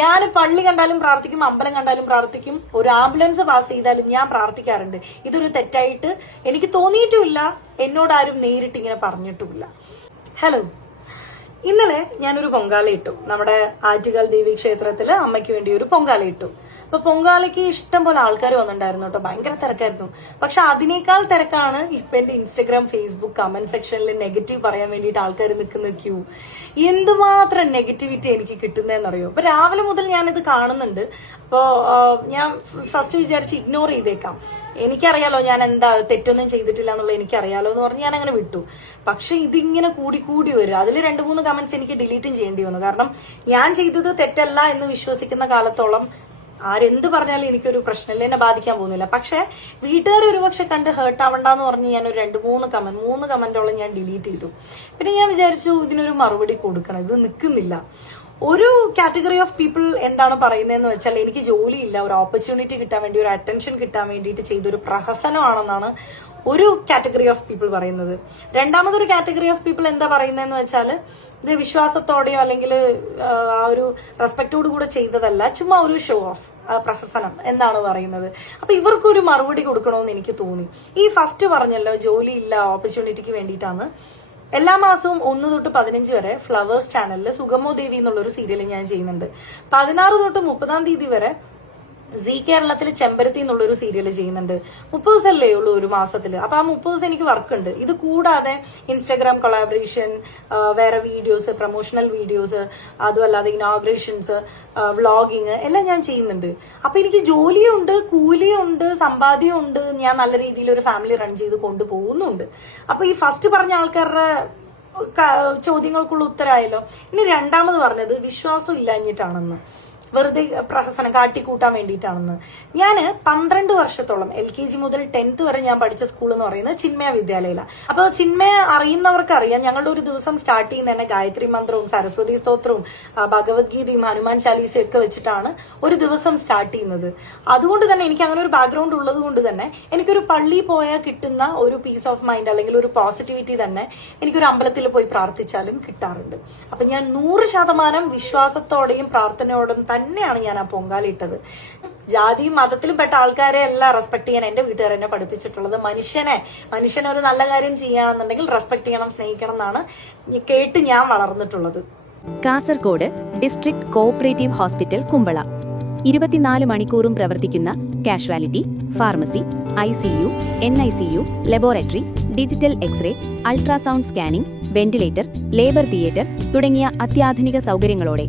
ഞാൻ പള്ളി കണ്ടാലും പ്രാർത്ഥിക്കും, അമ്പലം കണ്ടാലും പ്രാർത്ഥിക്കും, ഒരു ആംബുലൻസ് പാസ് ചെയ്താലും ഞാൻ പ്രാർത്ഥിക്കാറുണ്ട്. ഇതൊരു തെറ്റായിട്ട് എനിക്ക് തോന്നിയിട്ടുമില്ല, എന്നോടാരും നേരിട്ട് ഇങ്ങനെ പറഞ്ഞിട്ടുമില്ല. ഹലോ, ഇന്നലെ ഞാനൊരു പൊങ്കാല ഇട്ടു. നമ്മുടെ ആറ്റുകാൽ ദേവി ക്ഷേത്രത്തില് അമ്മയ്ക്ക് വേണ്ടി ഒരു പൊങ്കാല ഇട്ടു. അപ്പൊ പൊങ്കാലയ്ക്ക് ഇഷ്ടം പോലെ ആൾക്കാർ വന്നിട്ടുണ്ടായിരുന്നു കേട്ടോ, ഭയങ്കര തിരക്കായിരുന്നു. പക്ഷെ അതിനേക്കാൾ തിരക്കാണ് ഇപ്പൊ എന്റെ ഇൻസ്റ്റഗ്രാം, ഫേസ്ബുക്ക് കമന്റ് സെക്ഷനിൽ നെഗറ്റീവ് പറയാൻ വേണ്ടിയിട്ട് ആൾക്കാർ നിൽക്കുന്ന ക്യൂ. എന്തുമാത്രം നെഗറ്റിവിറ്റി എനിക്ക് കിട്ടുന്നതെന്നറിയോ? അപ്പൊ രാവിലെ മുതൽ ഞാനിത് കാണുന്നുണ്ട്. അപ്പോ ഞാൻ ഫസ്റ്റ് വിചാരിച്ച് ഇഗ്നോർ ചെയ്തേക്കാം, എനിക്കറിയാലോ ഞാൻ എന്താ തെറ്റൊന്നും ചെയ്തിട്ടില്ല എന്നുള്ളത് എനിക്കറിയാലോ എന്ന് പറഞ്ഞ് ഞാൻ അങ്ങനെ വിട്ടു. പക്ഷെ ഇതിങ്ങനെ കൂടി വരും. അതിൽ 2-3 കമന്റ്സ് എനിക്ക് ഡിലീറ്റും ചെയ്യേണ്ടി വന്നു. കാരണം ഞാൻ ചെയ്തത് തെറ്റല്ല എന്ന് വിശ്വസിക്കുന്ന കാലത്തോളം ആരെന്ത് പറഞ്ഞാലും എനിക്കൊരു പ്രശ്നമില്ല, എന്നെ ബാധിക്കാൻ പോകുന്നില്ല. പക്ഷെ വീട്ടുകാർ ഒരുപക്ഷെ കണ്ട് ഹേർട്ട് ആവണ്ടെന്ന് പറഞ്ഞ് ഞാൻ ഒരു 3 കമന്റോളം ഞാൻ ഡിലീറ്റ് ചെയ്തു. പിന്നെ ഞാൻ വിചാരിച്ചു ഇതിനൊരു മറുപടി കൊടുക്കണം, ഇത് നിൽക്കുന്നില്ല. ഒരു കാറ്റഗറി ഓഫ് പീപ്പിൾ എന്താണ് പറയുന്നതെന്ന് വെച്ചാൽ, എനിക്ക് ജോലിയില്ല, ഒരു ഓപ്പർച്യൂണിറ്റി കിട്ടാൻ വേണ്ടി, ഒരു അറ്റൻഷൻ കിട്ടാൻ വേണ്ടിയിട്ട് ചെയ്തൊരു പ്രഹസനമാണെന്നാണ് ഒരു കാറ്റഗറി ഓഫ് പീപ്പിൾ പറയുന്നത്. രണ്ടാമതൊരു കാറ്റഗറി ഓഫ് പീപ്പിൾ എന്താ പറയുന്നതെന്ന് വെച്ചാൽ, ഇത് വിശ്വാസത്തോടെയോ അല്ലെങ്കിൽ ആ ഒരു റെസ്പെക്റ്റോട് കൂടെ ചെയ്തതല്ല, ചുമ്മാ ഒരു ഷോ ഓഫ് പ്രഹസനം എന്നാണ് പറയുന്നത്. അപ്പൊ ഇവർക്കൊരു മറുപടി കൊടുക്കണമെന്ന് എനിക്ക് തോന്നി. ഈ ഫസ്റ്റ് പറഞ്ഞല്ലോ ജോലിയില്ല, ഓപ്പർച്യൂണിറ്റിക്ക് വേണ്ടിയിട്ടാണ്. എല്ലാ മാസവും 1 തൊട്ട് 15 വരെ ഫ്ലവേഴ്സ് ചാനലിൽ സുഗമോ ദേവി എന്നുള്ളൊരു സീരിയൽ ഞാൻ ചെയ്യുന്നുണ്ട്. 16 തൊട്ട് 30 തീയതി വരെ സീ കേരളത്തിൽ ചെമ്പരത്തി എന്നുള്ളൊരു സീരിയൽ ചെയ്യുന്നുണ്ട്. 30 ദിവസമല്ലേ ഉള്ളൂ ഒരു മാസത്തിൽ. അപ്പൊ ആ 30 ദിവസം എനിക്ക് വർക്ക് ഉണ്ട്. ഇത് കൂടാതെ ഇൻസ്റ്റാഗ്രാം കൊളാബറേഷൻ, വേറെ വീഡിയോസ്, പ്രൊമോഷണൽ വീഡിയോസ്, അതുമല്ലാതെ ഇനോഗ്രേഷൻസ്, വ്ളോഗിങ് എല്ലാം ഞാൻ ചെയ്യുന്നുണ്ട്. അപ്പൊ എനിക്ക് ജോലിയുണ്ട്, കൂലിയുണ്ട്, സമ്പാദ്യമുണ്ട്, ഞാൻ നല്ല രീതിയിൽ ഒരു ഫാമിലി റൺ ചെയ്ത് കൊണ്ടുപോകുന്നുണ്ട്. അപ്പൊ ഈ ഫസ്റ്റ് പറഞ്ഞ ആൾക്കാരുടെ ചോദ്യങ്ങൾക്കുള്ള ഉത്തരമായല്ലോ. ഇനി രണ്ടാമത് പറഞ്ഞത് വിശ്വാസം ഇല്ലാഞ്ഞിട്ടാണെന്ന്, വെറുതെ പ്രഹസനം കാട്ടിക്കൂട്ടാൻ വേണ്ടിയിട്ടാണെന്ന്. ഞാൻ 12 വർഷത്തോളം LKG മുതൽ 10th വരെ ഞാൻ പഠിച്ച സ്കൂൾ എന്ന് പറയുന്നത് ചിന്മയ വിദ്യാലയയിലാണ്. അപ്പോൾ ചിന്മയ അറിയുന്നവർക്ക് അറിയാം, ഞങ്ങളുടെ ഒരു ദിവസം സ്റ്റാർട്ട് ചെയ്യുന്ന തന്നെ ഗായത്രി മന്ത്രവും സരസ്വതി സ്തോത്രവും ഭഗവത്ഗീതയും ഹനുമാൻ ചാലീസയും ഒക്കെ വെച്ചിട്ടാണ് ഒരു ദിവസം സ്റ്റാർട്ട് ചെയ്യുന്നത്. അതുകൊണ്ട് തന്നെ എനിക്ക് അങ്ങനെ ഒരു ബാക്ക്ഗ്രൗണ്ട് ഉള്ളത് കൊണ്ട് തന്നെ എനിക്കൊരു പള്ളി പോയാൽ കിട്ടുന്ന ഒരു പീസ് ഓഫ് മൈൻഡ് അല്ലെങ്കിൽ ഒരു പോസിറ്റിവിറ്റി തന്നെ എനിക്കൊരു അമ്പലത്തിൽ പോയി പ്രാർത്ഥിച്ചാലും കിട്ടാറുണ്ട്. അപ്പൊ ഞാൻ 100% വിശ്വാസത്തോടെയും പ്രാർത്ഥനയോടും തന്നെയാണ് ഞാൻ ആ പൊങ്കാല ഇട്ടത്. ജാതിയും മതത്തിലും പെട്ട ആൾക്കാരെ എല്ലാം റെസ്പെക്ട് ചെയ്യാൻ എന്റെ വീട്ടുകാർ എന്നെ പഠിപ്പിച്ചിട്ടുള്ളത്. മനുഷ്യനെ ഒരു നല്ല കാര്യം ചെയ്യുകയാണെന്നുണ്ടെങ്കിൽ റെസ്പെക്ട് ചെയ്യണം, സ്നേഹിക്കണം എന്നാണ് കേട്ട് ഞാൻ വളർന്നിട്ടുള്ളത്. Kasaragod district cooperative hospital Kumbla 24 മണിക്കൂറും പ്രവർത്തിക്കുന്ന casualty, pharmacy, ICU, NICU, laboratory, digital x-ray, ultrasound scanning, ventilator, labour theatre തുടങ്ങിയ അത്യാധുനിക സൗകര്യങ്ങളോടെ